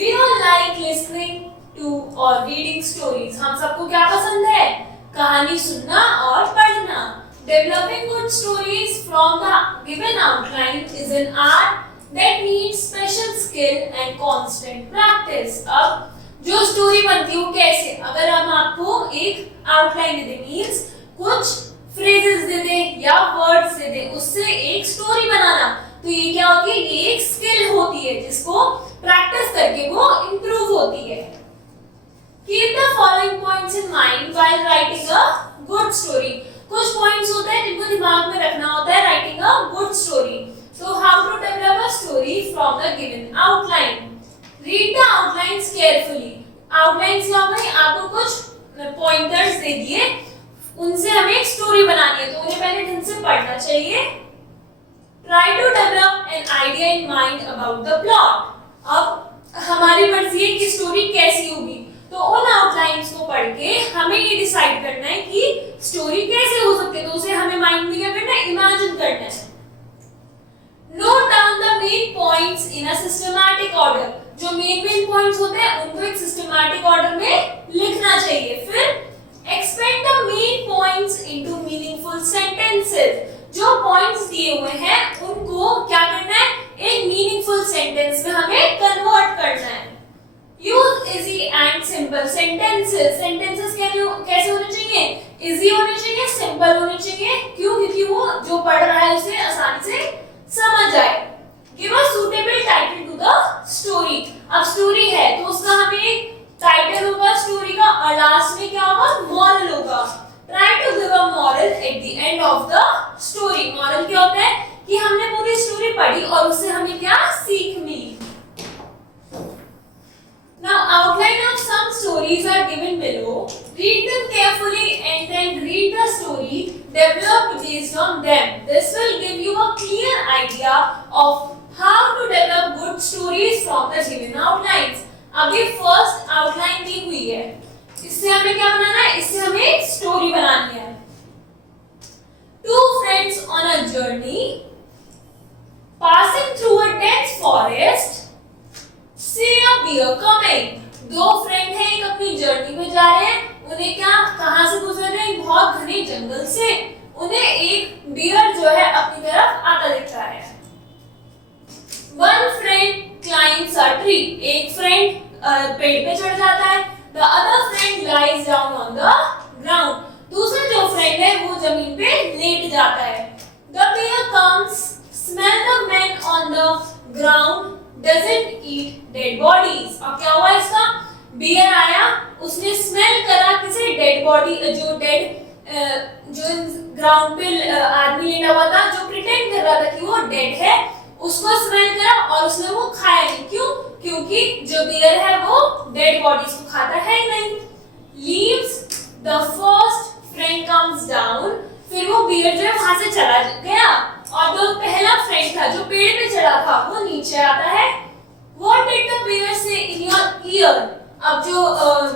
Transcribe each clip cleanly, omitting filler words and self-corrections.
We all like listening to or reading stories. हम सबको क्या पसंद है? कहानी सुनना और पढ़ना. Developing good stories from the given outline is an art that needs special skill and constant practice. अब जो स्टोरी बनती है वो कैसे? अगर हम आपको एक आउटलाइन दे दें, मीन्स कुछ फ्रेजेस दे दें या वर्ड्स दे दें, उससे एक स्टोरी बनाना, तो ये क्या होती है? ये एक स्किल होती है जिसको प्रैक्टिस करके वो इंप्रूव होती है. Keep the following points in mind while writing a good story. कुछ पॉइंट्स होते हैं जिनको दिमाग में रखना होता है writing a good story. So how to develop a story from the given outline? Read the outlines carefully. Outlines क्या होगा? आपको कुछ पॉइंटर्स दे दिए, उनसे हमें एक स्टोरी बनानी है, तो उन्हें पहले ढंग से पढ़ना चाहिए. Try to develop an idea in mind about the plot. अब हमारी मर्जी है कि स्टोरी कैसी होगी, तो उन आउटलाइंस को पढ़ के हमें ये डिसाइड करना है कि स्टोरी कैसे हो सकती है, तो उसे हमें माइंड में क्या करना है? इमेजिन करना है. Note down the main points in a systematic order. जो मेन पॉइंट्स होते हैं उनको एक सिस्टमैटिक ऑर्डर में लिखना चाहिए. फिर expand the main points into meaningful sentences. जो पॉइंट्स दिए हुए हैं उनको क्या करना है? एक मीनिंगफुल सेंटेंस में हमें कन्वर्ट करना है. Use easy and simple sentences. Sentences कैसे होने चाहिए? इजी होने चाहिए, सिंपल होने चाहिए. क्यों? क्योंकि वो जो पढ़ रहा है उसे आसानी से समझ आए. Give a suitable title to the story. अब स्टोरी है तो उसका हमें एक टाइटल होगा स्टोरी का, और लास्ट में क्या होगा? मॉरल होगा. Try to give a moral at the end of the story. Moral क्या होता है? कि हमने पूरी स्टोरी पढ़ी और उससे हमें क्या सीख मिली. Now outline of some stories are given below. Read them carefully and then read the story developed based on them. This will give you a clear idea of how to develop good stories from the given outlines. अभी first outline दी हुई है, इससे हमें क्या बनाना है? इससे हमें एक स्टोरी बनानी है. Two friends on a journey passing through a dense forest see a bear coming. दो फ्रेंड हैं, एक अपनी जर्नी पे जा रहे हैं, उन्हें क्या कहां से गुजर रहे हैं? बहुत घने जंगल से. उन्हें एक बियर जो है अपनी तरफ आता दिख रहा है. One friend climbs a tree. एक फ्रेंड पेड़ पे चढ़ जाता है. The other friend lies down on the ground. दूसरा जो फ्रेंड है वो जमीन पे लेट जाता है. The bear comes, smell the men on the ground, doesn't eat dead bodies. अब क्या हुआ इसका? बियर आया, उसने स्मेल करा किसी डेड बॉडी, जो ग्राउंड पे आदमी लेटा हुआ था, जो प्रिटेंड कर रहा था कि वो डेड है, उसको स्मेल करा और उसने वो खाया नहीं. क्यों? क्योंकि जो बियर है वो डेड बॉडीज को खाता है ही नहीं. Leaves the first friend comes down. फिर वो बियर जो है वहां से चला गया और जो पहला फ्रेंड था जो पेड़ पे चढ़ा था वो नीचे आता है. What did the bear say in your ear? अब जो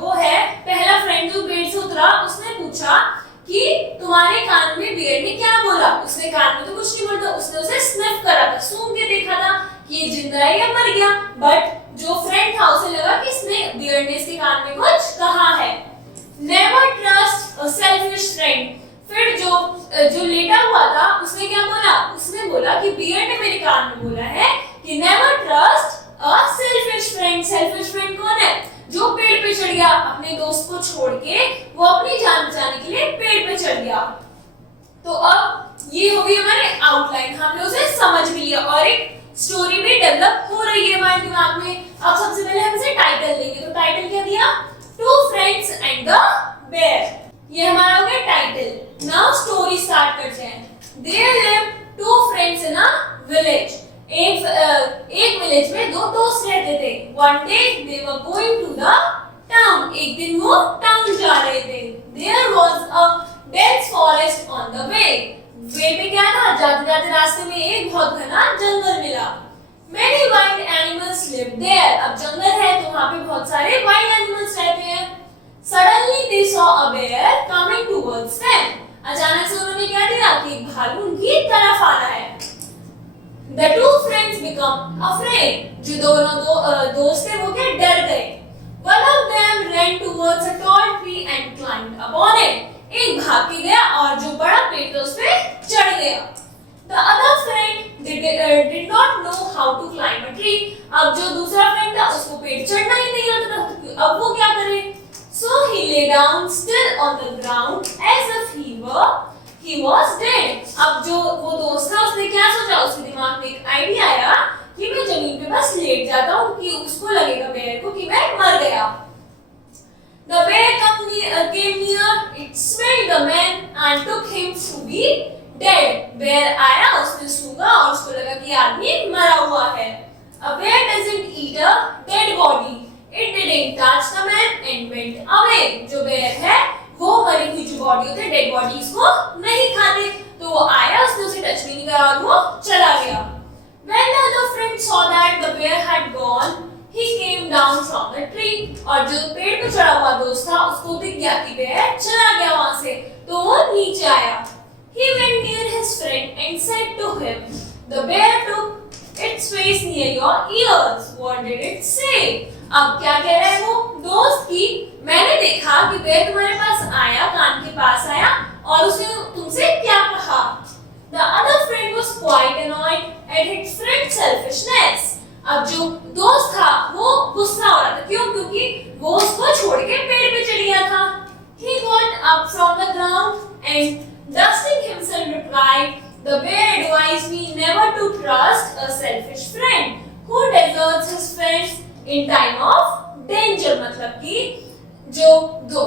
वो है पहला फ्रेंड जो पेड़ से उतरा, उसने पूछा कि तुम्हारे कान में बियर ने क्या बोला? उसने कान में तो कुछ नहीं बोला, उसने उसे स्निफ करा था, सूंघ के देखा था कि ये जिंदा है या मर गया. बट जो फ्रेंड था उसे लगा कि इसने बियर ने इसके कान में कुछ कहा है. Never trust a selfish friend. फिर जो लेटा हुआ था उसने क्या बोला? उसने बोला कि बियर ने मेरे कान में बोला है कि never trust a selfish friend. Selfish friend कौन है? जो पेड़ पे चढ़ गया, अपने दोस्त को छोड़ के वो अपनी जान बचाने के लिए पेड़ पे चढ़ गया. तो अब ये हो गई हमारे आउटलाइन, हमने उसे समझ भी लिया और एक स्टोरी भी डेवलप हो रही है हमारे दिमाग में. अब सबसे पहले हम इसे टाइटल देंगे, तो टाइटल क्या दिया? Two friends and the bear. ये हमारा हो गया टाइटल. नाउ स्टोरी स्टार्ट करते हैं. There lived two friends in a village. एक विलेज में दो दोस्त रहते थे. One day they were going to the town. एक दिन वो टाउन जा रहे थे. There was a dense forest on the way. वे पे क्या था? जाते जाते रास्ते में एक बहुत घना जंगल मिला. Many wild animals lived there. अब जंगल है तो वहाँ पे बहुत सारे wild animals रहते हैं. Suddenly they saw a bear coming towards them. अचानक से उन्होंने क्या देखा कि भालू उनकी तरफ आ रहा है. The two friends become afraid. जो दोनों दोस्त थे वो क्या डर गए. One of them ran towards a tall tree and climbed upon it. एक भाग के गया और जो बड़ा पेड़ था उस पे चढ़ गया. The other friend did not know how to climb a tree. अब जो दूसरा फ्रेंड था उसको पेड़ चढ़ना ही नहीं आता था. अब वो क्या करे? So he lay down still on the ground as if he was dead. अब जो वो दोस्त था उसने क्या सोचा? उसके दिमाग में एक आइडिया आया कि मैं जमीन पे बस लेट जाता हूँ कि उसको लगेगा बेयर को कि मैं मर गया. The bear came near, it smelled the man and took him to be dead. Bear आया, उसने सूंघा और उसको लगा कि आदमी मरा हुआ है. A bear doesn't eat a dead body. It didn't touch the man and went away. जो बेयर है वो मरी हुई जो बॉडी होती है डेड बॉडीज को नहीं खाते, तो वो आया, उसने उसे टच भी नहीं करा और वो चला गया. When the other friend saw that the bear had gone, he came down from the tree. और जो पेड़ पे चढ़ा हुआ दोस्त था उसको दिख गया कि बेयर चला गया वहां से, तो वो नीचे आया. He went near his friend and said to him, "The bear took its face near your ears. What did it say?" अब क्या कह रहा है वो दोस्त की, मैंने देखा कि बेयर तुम्हारे पास आया, कान के पास आया और उसने तुमसे क्या कहा. The other friend was quite annoyed at his friend's selfishness. अब जो दोस्त था वो गुस्सा हो रहा था. क्यों? क्योंकि वो उसको छोड़ के पेड़ पे चढ़ गया था. He got up from the ground and dusting himself replied, "The bear advised me never to trust a selfish friend who deserts his friends in time of danger." मतलब कि जो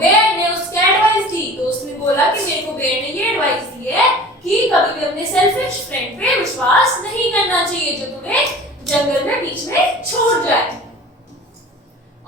बेयर ने उसको एडवाइस दी, तो उसने बोला कि मेरे को बेयर ने ये एडवाइस दी है कि कभी भी अपने सेल्फिश फ्रेंड पे विश्वास नहीं करना चाहिए जो तुम्हें जंगल में बीच में छोड़ जाए.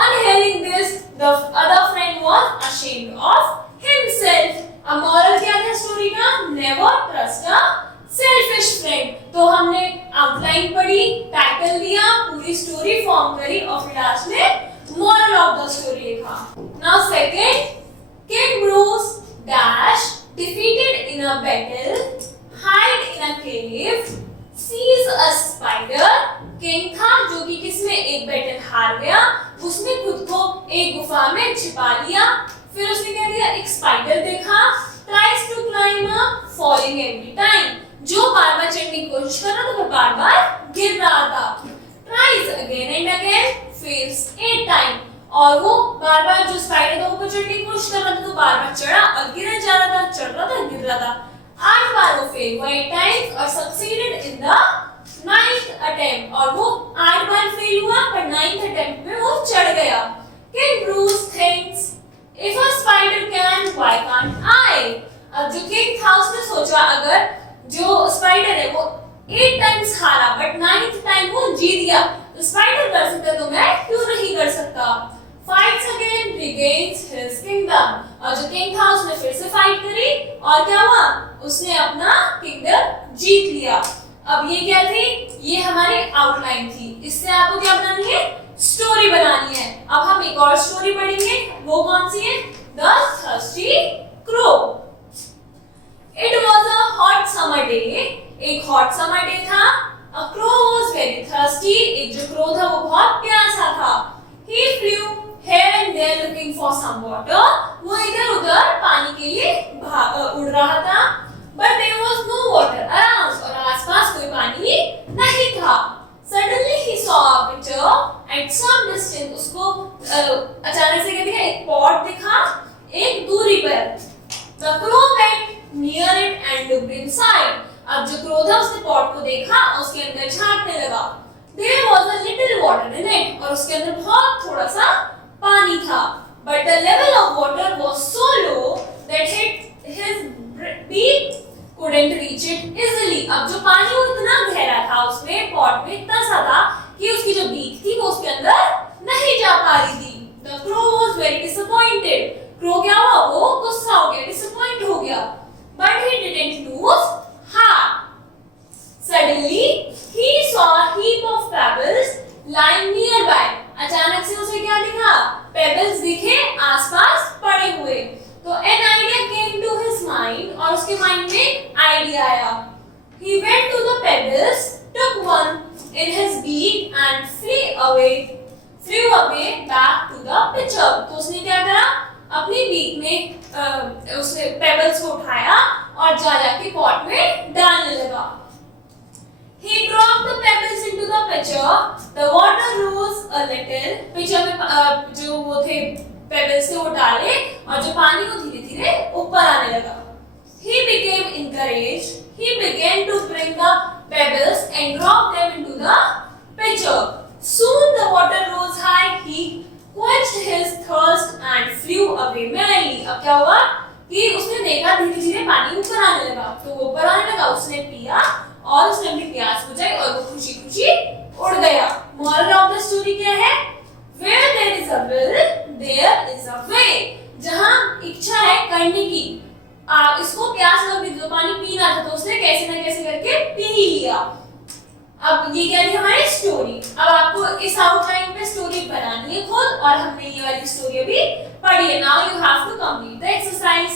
On hearing this, the other friend was ashamed of himself. अब मॉरल क्या था स्टोरी का? Never trust a selfish friend. तो हमने आउटलाइन पढ़ी, टाइटल दिया, पूरी स्टोरी फॉर्म करी और फिर लास्ट में moral of the story लिखा. Now second, King Bruce dash defeated in a battle, hide in a cave, sees a spider. King था जो कि किसमें एक बैटल हार गया, उसने खुद को एक गुफा में छिपा लिया. फिर उसने क्या दिया? एक स्पाइडर देखा, tries to climb up, falling every time. जो बार-बार चढ़ने की कोशिश कर रहा था, वो बार-बार गिर रहा था. Tries again and again, fails 8 times. और वो बार-बार जो स्पाइडर था ऊपर चढ़ने की कोशिश कर रहा था, तो बार-बार चढ़ा और गिर जा रहा था, चढ़ रहा था, गिर रहा था. 8 बार वो फेल हुआ 8 times और succeeded in the 9th attempt. और वो 8 बार फेल हुआ पर 9th attempt में वो चढ़ गया. King Bruce thinks, if a spider can, why can't I? अब जो किंग था उसने सोचा अगर जो स्पाइडर है वो 8 times हारा बट 9th टाइम वो जीत गया, तो स्पाइडर कर सकता तो मैं क्यों नहीं कर सकता. Fights again, regains his kingdom. और जो किंग था उसने फिर से फाइट करी और क्या हुआ? उसने अपना किंगडम जीत लिया. अब ये क्या थी? ये हमारी आउटलाइन थी. इससे आपको क्या बनानी है? स्टोरी बनानी है. अब हम एक और स्टोरी पढ़ेंगे. वो कौन सी है? The Thirsty Crow. It was a hot summer day. एक hot summer day था. A crow was very thirsty. एक जो crow था वो बहुत प्यासा था. He flew here and there looking for some water. वो इधर-उधर पानी के लिए उड़ रहा था. But there was no water around. और आसपास कोई पानी नहीं था. Suddenly he saw a picture at some distance. उसको अचानक से क्या दिखा? एक पॉट दिखा एक दूरी पर. The crow went near it and looked inside. अब जो crow था उसने पॉट को देखा और उसके अंदर झांकने लगा. There was a little water in it. और उसके अंदर बहुत थोड़ा सा पानी था. But the level of water was so low that his beak couldn't reach it easily. अब जो पानी उतना गहरा था उसमें पॉट में इतना सा था कि उसकी जो बीक थी वो उसके अंदर नहीं जा पा रही थी. The crow was very disappointed. Crow क्या हुआ? वो गुस्सा हो गया, disappoint हो गया. But he didn't lose heart. Suddenly he saw a heap of pebbles lying nearby. अचानक से उसे क्या दिखा? Pebbles दिखे आसपास पड़े हुए. तो an idea came to his mind और उसके माइंड में आइडिया आया. He went to the pebbles took one in his beak and flew away back to the pitcher. तो उसने क्या करा, अपनी बीक में उसने पेबल्स को उठाया और जाके पॉट में डालने लगा. He dropped the pebbles into the pitcher. The water rose a little. Pitcher में जो वो थे pebbles थे वो डाले और जो पानी वो धीरे-धीरे ऊपर आने लगा. He became encouraged. He began to bring the pebbles and drop them into the pitcher. Soon the water rose high. He quenched his thirst and flew away merrily. अब क्या हुआ कि उसने देखा धीरे-धीरे पानी ऊपर आने लगा, तो वो ऊपर आने लगा, उसने पिया और उसने अपनी प्यास बुझाई और वो खुशी-खुशी उड़ गया. Moral of the story क्या है? Where there is a will, there is a way. जहाँ इच्छा है करने की, इसको प्यास लगी तो पानी पीना था, तो उसने कैसे न कैसे करके पी ही लिया. अब ये क्या थी हमारी स्टोरी. अब आपको इस आउटलाइन पे स्टोरी बनानी है खुद, और हमने ये वाली स्टोरी अभी पढ़ी है. Now you have to complete the exercise.